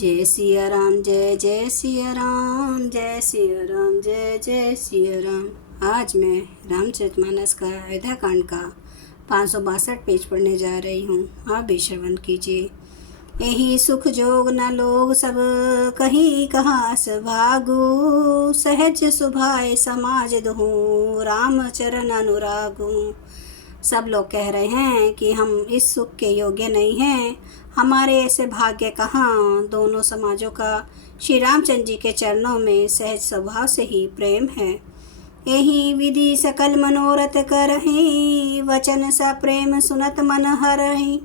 जय सिया राम, जय जय सिया राम, जय सिया राम, जय जय सिया राम। आज मैं रामचरितमानस का अयोध्या कांड का 562 पेज पढ़ने जा रही हूँ। आप भी श्रवण कीजिए। यही सुख जोग न लोग सब कहीं कहाँ भागु, सहज सुभाए समाज दुहूँ, राम चरण अनुरागु। सब लोग कह रहे हैं कि हम इस सुख के योग्य नहीं हैं, हमारे ऐसे भाग्य कहाँ। दोनों समाजों का श्री रामचंद्र जी के चरणों में सहज स्वभाव से ही प्रेम है। यही विधि सकल मनोरथ करहि, वचन सा प्रेम सुनत मन हरहि।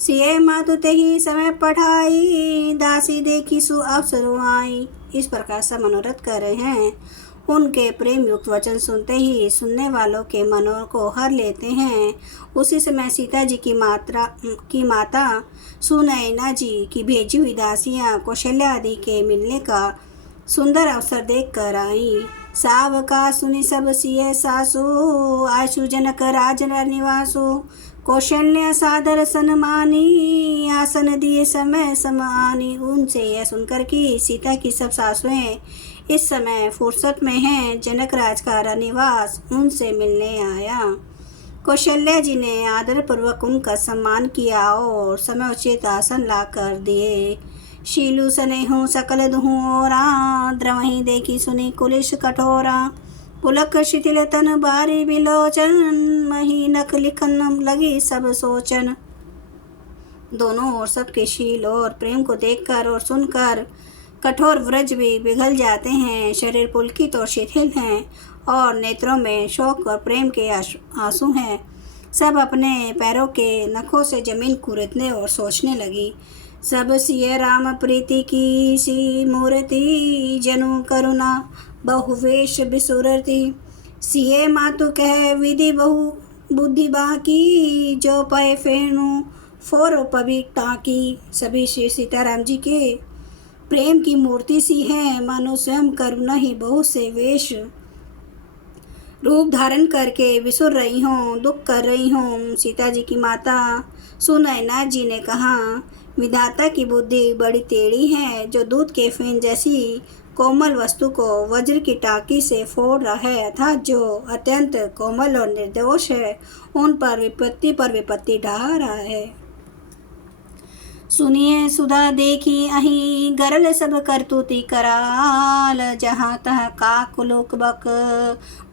सिए मातु तेहि समय पढ़ाई, दासी देखी सु अवसर आई। इस प्रकार से मनोरथ कर रहे हैं। उनके प्रेम युक्त वचन सुनते ही सुनने वालों के मनों को हर लेते हैं। उसी समय सीता जी की माता सुनैना जी की भेजी हुई दासियाँ कौशल्या आदि के मिलने का सुंदर अवसर देख कर आई। सावका सुनि सब सिय सासु, आशु जनक राज निवासु। कौशल्या सादर सन्मानी, आसन दिए समय समानी। उनसे यह सुनकर कि सीता की सब सासुएं इस समय फुर्सत में हैं, जनक राज का निवास उनसे मिलने आया। कौशल्या जी ने आदर पूर्वक उनका सम्मान किया और समयोचित आसन ला कर दिए। शीलू स्नेहु सकल दुहूरा, द्रवहि देखी सुनी कुलिश कठोरा। पुलक शिथिल तन बारी बिलोचन, मही नख लिखन लगी सब सोचन। दोनों ओर सबके शील और प्रेम को देखकर और सुनकर कठोर व्रज भी पिघल जाते हैं। शरीर पुलकित और शिथिल हैं और नेत्रों में शोक और प्रेम के आंसू हैं। सब अपने पैरों के नखों से जमीन कुरेदने और सोचने लगी। सब सिय राम प्रीति की सी मूर्ति, जनु करुणा बहुवेश बिसुरती। सिय मातु कह विधि बहु बुद्धि बाकी, जो पय फेणु फोर पविता की। सभी श्री सीताराम जी के प्रेम की मूर्ति सी है, मानो स्वयं करुणा ही बहुत से वेश रूप धारण करके विसुर रही हूँ, दुख कर रही हूँ। सीता जी की माता सुनैना जी ने कहा, विधाता की बुद्धि बड़ी टेढ़ी है, जो दूध के फेन जैसी कोमल वस्तु को वज्र की टाकी से फोड़ रहा है, अर्थात जो अत्यंत कोमल और निर्दोष है, उन पर विपत्ति ढा रहा है। सुनिए सुधा देखी अही, गरल सब करतूती कराल। जहाँ तह काकुलुक बक,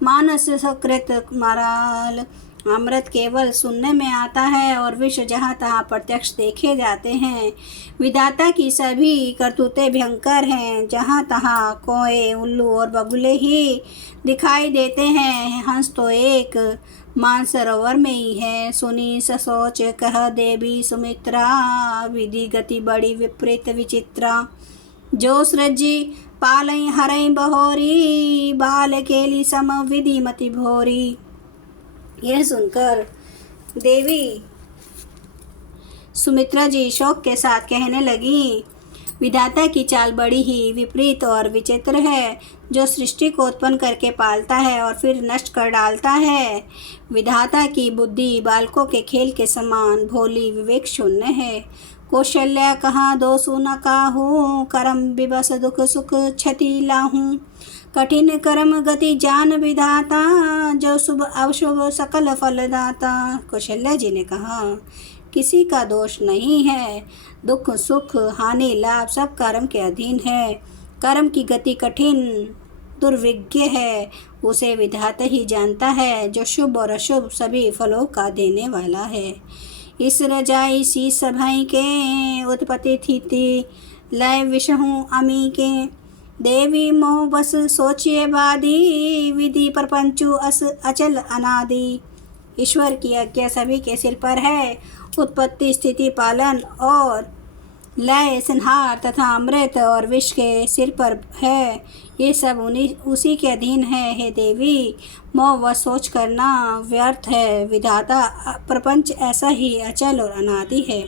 मानस सकृत मराल। अमृत केवल सुनने में आता है और विष जहाँ तहाँ प्रत्यक्ष देखे जाते हैं। विधाता की सभी करतूतें भयंकर हैं। जहाँ तहाँ कोए उल्लू और बगुले ही दिखाई देते हैं। हंस तो एक मानसरोवर में ही है। सुनी ससोच कह देवी सुमित्रा, विधि गति बड़ी विपरीत विचित्रा। जो सृजी पालई हरई बहोरी, बाल केली सम विधि मति भोरी। यह सुनकर देवी सुमित्रा जी शोक के साथ कहने लगी, विधाता की चाल बड़ी ही विपरीत और विचित्र है, जो सृष्टि को उत्पन्न करके पालता है और फिर नष्ट कर डालता है। विधाता की बुद्धि बालकों के खेल के समान भोली विवेक शून्य है। कौशल्या कहाँ दोषु न काहू, कर्म विवश दुख सुख क्षति लाहू। कठिन कर्म गति जान विधाता, जो शुभ अशुभ सकल फल दाता। कौशल्या जी ने कहा, किसी का दोष नहीं है, दुख सुख हानि लाभ सब कर्म के अधीन है। कर्म की गति कठिन दुर्विज्ञ है, उसे विधाता ही जानता है, जो शुभ और अशुभ सभी फलों का देने वाला है। इस रजाई सी सभाई के, उत्पत्ति थी लय विषहु अमी के। देवी मोह बस सोचिए बादी, विधि प्रपंचु अस अचल अनादि। ईश्वर की आज्ञा सभी के सिर पर है। उत्पत्ति स्थिति पालन और लय संहार तथा अमृत और विष के सिर पर है। ये सब उसी के अधीन है। हे देवी, मोह व सोच करना व्यर्थ है। विधाता प्रपंच ऐसा ही अचल और अनादि है।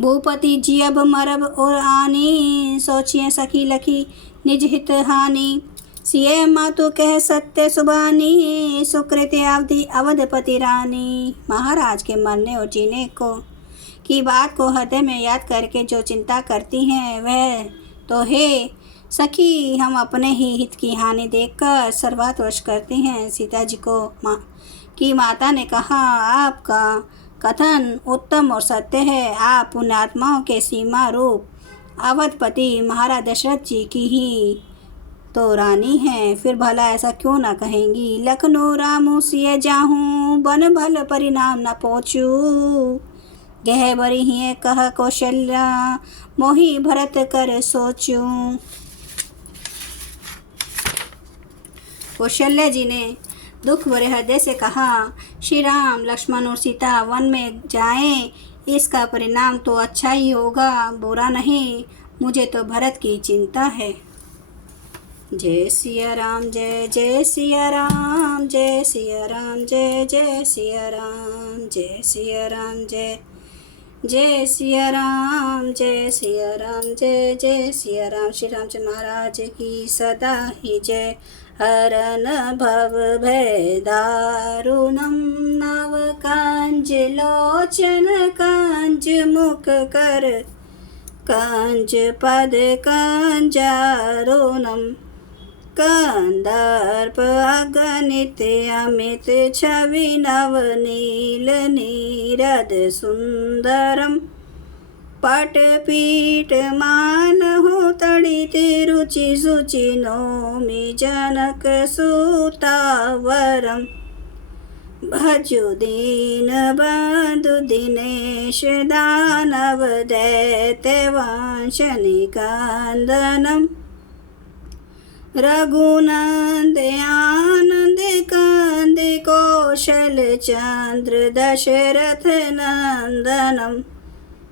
भूपति जियब मरब और आनी, सोचिए सखी लखी निज हित हानि। सिय मातु कह सत्य सुबानी, सुकृत अवधि अवधपति रानी। महाराज के मरने और जीने को की बात को हृदय में याद करके जो चिंता करती हैं वह तो हे सखी हम अपने ही हित की हानि देखकर सर्वातवश करते हैं। सीता जी को माता ने कहा, आपका कथन उत्तम और सत्य है। आप पुण्यात्माओं के सीमा रूप अवधपति महाराज दशरथ जी की ही तो रानी हैं, फिर भला ऐसा क्यों ना कहेंगी। लखनऊ रामू सिय जाहूँ, बन भल परिणाम न पहुँचू। गह बरी ही कह कौशल्या, मोहि भरत कर सोचूं। कौशल्या जी ने दुख भरे हृदय से कहा, श्री राम लक्ष्मण और सीता वन में जाएं, इसका परिणाम तो अच्छा ही होगा, बुरा नहीं। मुझे तो भरत की चिंता है। जय सिया राम, जय जय सिया राम, जय सिया राम, जय जय सिया राम, जय सिया राम, जय जय सिया राम, जय सिया राम, जय जय सिया राम। श्री रामचंद्र महाराज की सदा ही जय। हरन भव भय दारुणम, नव कांज लोचन कांज मुख कर, कांज पद कांजारुणम। कंदर्प अगणित अमित छवि नव नील नीरद सुंदरम। पटपीठ मान हो तड़ित रुचि सुचि नौमि जनक सुतावरम। भजु दीन बंधु दिनेश दानव दैत्य वांछनि कंदनम। रघुनंद आनंद कंद कौशल चंद्र दशरथ नंदनम।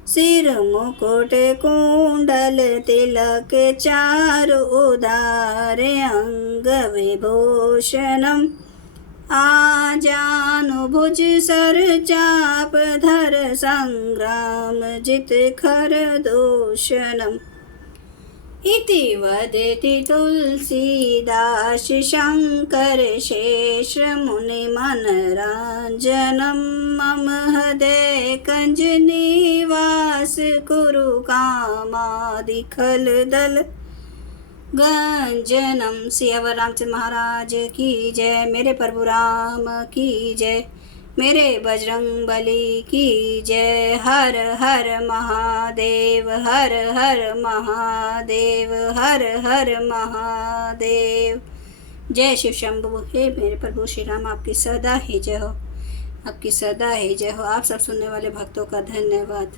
सिर मुकुट कुंडल तिलक चारु उदार अंग विभूषणम। आजानुभुज सर चाप धर संग्राम जित खर दूषणम। इति वदति तुलसीदास शंकर शेष मुनि मनरांजनम। मम हृदय कंज निवास कुरु कामादि खल दल गंजनम। सियावर रामचंद्र महाराज की जय। मेरे प्रभु राम की जय। मेरे बजरंग बली की जय। हर हर महादेव, हर हर महादेव, हर हर महादेव। जय शिव शंभु। हे मेरे प्रभु श्री राम, आपकी सदा ही जय हो, आपकी सदा ही जय हो। आप सब सुनने वाले भक्तों का धन्यवाद।